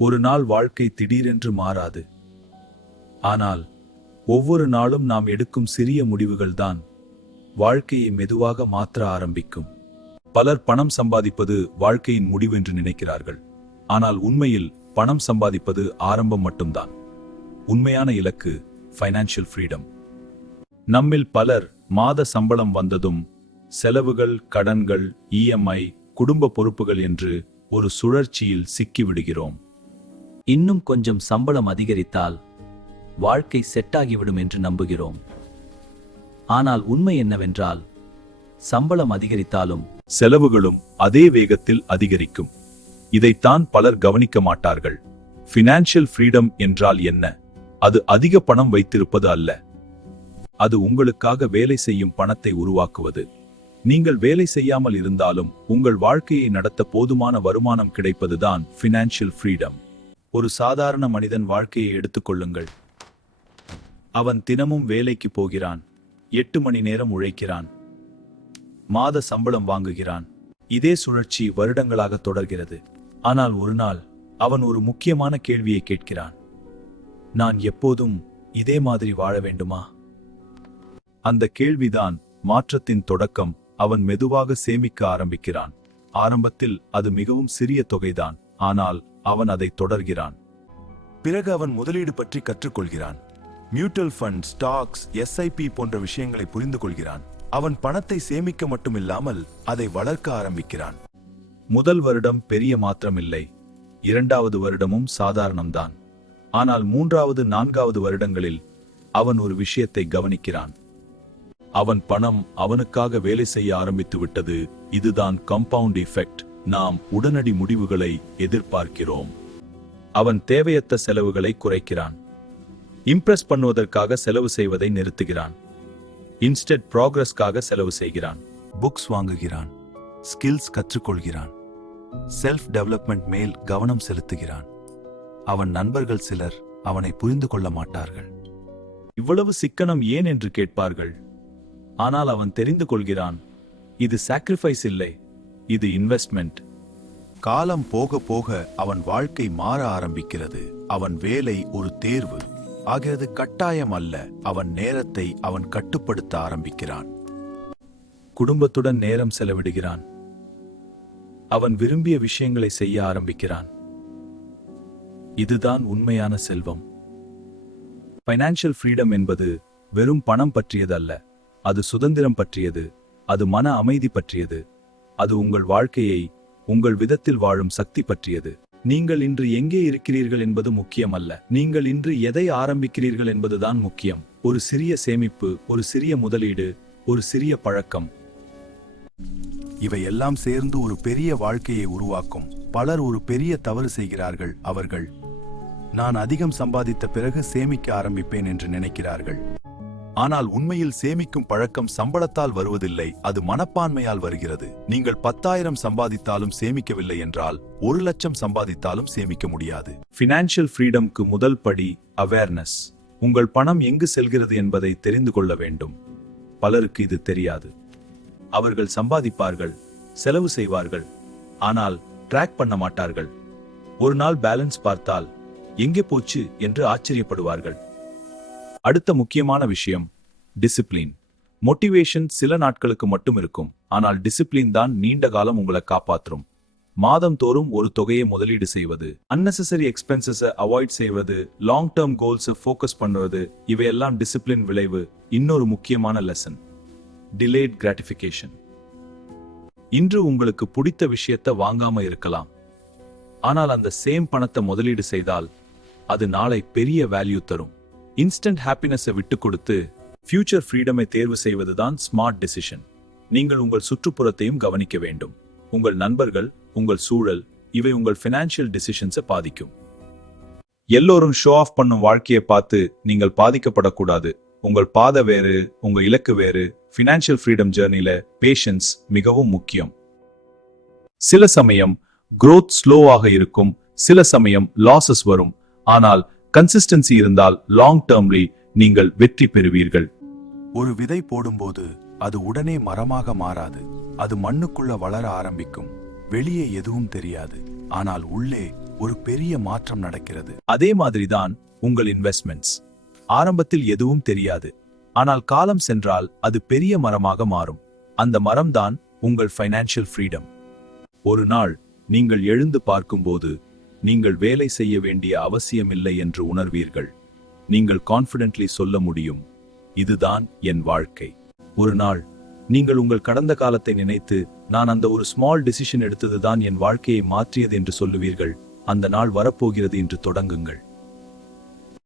ஒரு நாள் வாழ்க்கை திடீரென்று மாறாது. ஆனால் ஒவ்வொரு நாளும் நாம் எடுக்கும் சிறிய முடிவுகள்தான் வாழ்க்கையை மெதுவாக மாற்ற ஆரம்பிக்கும். பலர் பணம் சம்பாதிப்பது வாழ்க்கையின் முடிவு என்று நினைக்கிறார்கள். ஆனால் உண்மையில் பணம் சம்பாதிப்பது ஆரம்பம் மட்டும்தான். உண்மையான இலக்கு ஃபைனான்சியல் ஃப்ரீடம். நம்மில் பலர் மாத சம்பளம் வந்ததும் செலவுகள், கடன்கள், இஎம்ஐ, குடும்ப பொறுப்புகள் என்று ஒரு சுழற்சியில் சிக்கிவிடுகிறோம். இன்னும் கொஞ்சம் சம்பளம் அதிகரித்தால் வாழ்க்கை செட்டாகிவிடும் என்று நம்புகிறோம். ஆனால் உண்மை என்னவென்றால், சம்பளம் அதிகரித்தாலும் செலவுகளும் அதே வேகத்தில் அதிகரிக்கும். இதைத்தான் பலர் கவனிக்க மாட்டார்கள். ஃபினான்ஷியல் ஃப்ரீடம் என்றால் என்ன? அது அதிக பணம் வைத்திருப்பது அல்ல. அது உங்களுக்காக வேலை செய்யும் பணத்தை உருவாக்குவது. நீங்கள் வேலை செய்யாமல் இருந்தாலும் உங்கள் வாழ்க்கையை நடத்த போதுமான வருமானம் கிடைப்பதுதான் ஃபினான்ஷியல் ஃப்ரீடம். ஒரு சாதாரண மனிதன் வாழ்க்கையை எடுத்துக்கொள்ளுங்கள். அவன் தினமும் வேலைக்கு போகிறான், 8 மணி நேரம் உழைக்கிறான், மாத சம்பளம் வாங்குகிறான். இதே சுழற்சி வருடங்களாக தொடர்கிறது. ஆனால் ஒரு நாள் அவன் ஒரு முக்கியமான கேள்வியை கேட்கிறான். நான் எப்போதும் இதே மாதிரி வாழ வேண்டுமா? அந்த கேள்விதான் மாற்றத்தின் தொடக்கம். அவன் மெதுவாக சேமிக்க ஆரம்பிக்கிறான். ஆரம்பத்தில் அது மிகவும் சிறிய தொகைதான். ஆனால் அவன் அதை தொடர்கிறான். பிறகு அவன் முதலீடு பற்றி கற்றுக்கொள்கிறான். மியூச்சுவல் ஃபண்ட், ஸ்டாக்ஸ், எஸ்ஐபி போன்ற விஷயங்களை புரிந்து கொள்கிறான். அவன் பணத்தை சேமிக்க மட்டுமில்லாமல் அதை வளர்க்க ஆரம்பிக்கிறான். முதல் வருடம் பெரிய மாற்றமில்லை. 2வது வருடமும் சாதாரணம்தான். ஆனால் 3வது, 4வது வருடங்களில் அவன் ஒரு விஷயத்தை கவனிக்கிறான். அவன் பணம் அவனுக்காக வேலை செய்ய ஆரம்பித்து விட்டது. இதுதான் கம்பவுண்ட் எஃபெக்ட். நாம் உடனடி முடிவுகளை எதிர்பார்க்கிறோம். அவன் தேவையற்ற செலவுகளை குறைக்கிறான். இம்ப்ரெஸ் பண்ணுவதற்காக செலவு செய்வதை நிறுத்துகிறான். இன்ஸ்டெட் ப்ராக்ரஸ்க்காக செலவு செய்கிறான். புக்ஸ் வாங்குகிறான், ஸ்கில்ஸ் கற்றுக்கொள்கிறான், செல்ஃப் டெவலப்மெண்ட் மேல் கவனம் செலுத்துகிறான். அவன் நண்பர்கள் சிலர் அவனை புரிந்து கொள்ள மாட்டார்கள். இவ்வளவு சிக்கனம் ஏன் என்று கேட்பார்கள். ஆனால் அவன் தெரிந்து கொள்கிறான், இது சாக்ரிஃபைஸ் இல்லை, இது இன்வெஸ்ட்மெண்ட். காலம் போக போக அவன் வாழ்க்கை மாற ஆரம்பிக்கிறது. அவன் வேலை ஒரு தேர்வு ஆகிறது, கட்டாயம் அல்ல. அவன் நேரத்தை அவன் கட்டுப்படுத்த ஆரம்பிக்கிறான். குடும்பத்துடன் நேரம் செலவிடுகிறான். அவன் விரும்பிய விஷயங்களை செய்ய ஆரம்பிக்கிறான். இதுதான் உண்மையான செல்வம். ஃபைனான்சியல் ஃப்ரீடம் என்பது வெறும் பணம் பற்றியது அல்ல. அது சுதந்திரம் பற்றியது. அது மன அமைதி பற்றியது. அது உங்கள் வாழ்க்கையை உங்கள் விதத்தில் வாழும் சக்தி பற்றியது. நீங்கள் இன்று எங்கே இருக்கிறீர்கள் என்பது முக்கியம் அல்ல. நீங்கள் இன்று எதை ஆரம்பிக்கிறீர்கள் என்பதுதான் முக்கியம். ஒரு சிறிய சேமிப்பு, ஒரு சிறிய முதலீடு, ஒரு சிறிய பழக்கம், இவையெல்லாம் சேர்ந்து ஒரு பெரிய வாழ்க்கையை உருவாக்கும். பலர் ஒரு பெரிய தவறு செய்கிறார்கள். அவர்கள் நான் அதிகம் சம்பாதித்த பிறகு சேமிக்க ஆரம்பிப்பேன் என்று நினைக்கிறார்கள். ஆனால் உண்மையில் சேமிக்கும் பழக்கம் சம்பளத்தால் வருவதில்லை, அது மனப்பான்மையால் வருகிறது. நீங்கள் 10,000 சம்பாதித்தாலும் சேமிக்கவில்லை என்றால் 1,00,000 சம்பாதித்தாலும் சேமிக்க முடியாது. ஃபினான்ஷியல் ஃப்ரீடம்க்கு முதல் படி அவேர்னஸ். உங்கள் பணம் எங்கு செல்கிறது என்பதை தெரிந்து கொள்ள வேண்டும். பலருக்கு இது தெரியாது. அவர்கள் சம்பாதிப்பார்கள், செலவு செய்வார்கள், ஆனால் ட்ராக் பண்ண மாட்டார்கள். ஒரு நாள் பேலன்ஸ் பார்த்தால் எங்கே போச்சு என்று ஆச்சரியப்படுவார்கள். அடுத்த முக்கியமான விஷயம் டிசிப்ளின். மோட்டிவேஷன் சில நாட்களுக்கு மட்டும் இருக்கும். ஆனால் டிசிப்ளின் தான் நீண்ட காலம் உங்களை காப்பாற்றும். மாதம் தோறும் ஒரு தொகையை முதலீடு செய்வது, அன்னெசரி எக்ஸ்பென்சஸை அவாய்ட் செய்வது, லாங் டேர்ம் கோல்ஸை ஃபோக்கஸ் பண்ணுவது, இவையெல்லாம் டிசிப்ளின் விளைவு. இன்னொரு முக்கியமான லெசன், டிலேட் கிராட்டிஃபிகேஷன். இன்று உங்களுக்கு பிடித்த விஷயத்தை வாங்காம இருக்கலாம். ஆனால் அந்த சேம் பணத்தை முதலீடு செய்தால் அது நாளை பெரிய வேல்யூ தரும். இன்ஸ்டன்ட் ஹாப்பினஸை விட்டு கொடுத்து ஃபியூச்சர் ஃப்ரீடமை தேர்வு செய்வதுதான் ஸ்மார்ட் டிசிஷன். நீங்கள் உங்கள் சுற்றுப்புறத்தையும் கவனிக்க வேண்டும். உங்கள் நண்பர்கள், உங்கள் சூழல், இவை உங்கள் ஃபினான்ஷியல் டிசிஷன்ஸை பாதிக்கும். எல்லோரும் ஷோ ஆஃப் பண்ணும் வாழ்க்கையை பார்த்து நீங்கள் பாதிக்கப்படக்கூடாது. உங்கள் பாதை வேறு, உங்க இலக்கு வேறு. ஃபினான்ஷியல் ஃப்ரீடம் ஜர்னில பேஷன்ஸ் மிகவும் முக்கியம். சில சமயம் growth ஸ்லோவாக இருக்கும், சில சமயம் லாசஸ் வரும். ஆனால் கன்சிஸ்டன்சி இருந்தால் லாங் டேர்ம்லி நீங்கள் வெற்றி பெறுவீர்கள். ஒரு விதை போடும்போது அது உடனே மரமாக மாறாது. அது மண்ணுக்குள்ள வளர ஆரம்பிக்கும். வெளியே எதுவும் தெரியாது, ஆனால் உள்ளே ஒரு பெரிய மாற்றம் நடக்கிறது. அதே மாதிரிதான் உங்கள் இன்வெஸ்ட்மெண்ட்ஸ். ஆரம்பத்தில் எதுவும் தெரியாது, ஆனால் காலம் சென்றால் அது பெரிய மரமாக மாறும். அந்த மரம்தான் உங்கள் ஃபைனான்சியல் ஃப்ரீடம். ஒரு நாள் நீங்கள் எழுந்து பார்க்கும்போது நீங்கள் வேலை செய்ய வேண்டிய அவசியமில்லை என்று உணர்வீர்கள். நீங்கள் கான்ஃபிடென்ட்லி சொல்ல முடியும், இதுதான் என் வாழ்க்கை. ஒரு நாள் நீங்கள் உங்கள் கடந்த காலத்தை நினைத்து, நான் அந்த ஒரு ஸ்மால் டிசிஷன் எடுத்ததுதான் என் வாழ்க்கையை மாற்றியது என்று சொல்லுவீர்கள். அந்த நாள் வரப்போகிறது என்று தொடங்குங்கள்.